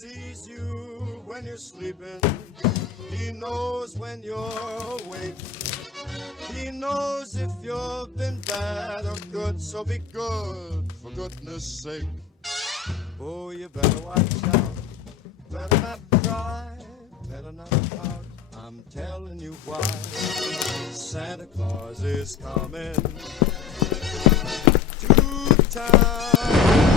sees you when you're sleeping. He knows when you're awake. He knows if you've been bad or good, so be good, for goodness sake. Oh, you better watch out, better not cry, better not pout. I'm telling you why. Santa Claus is coming to town.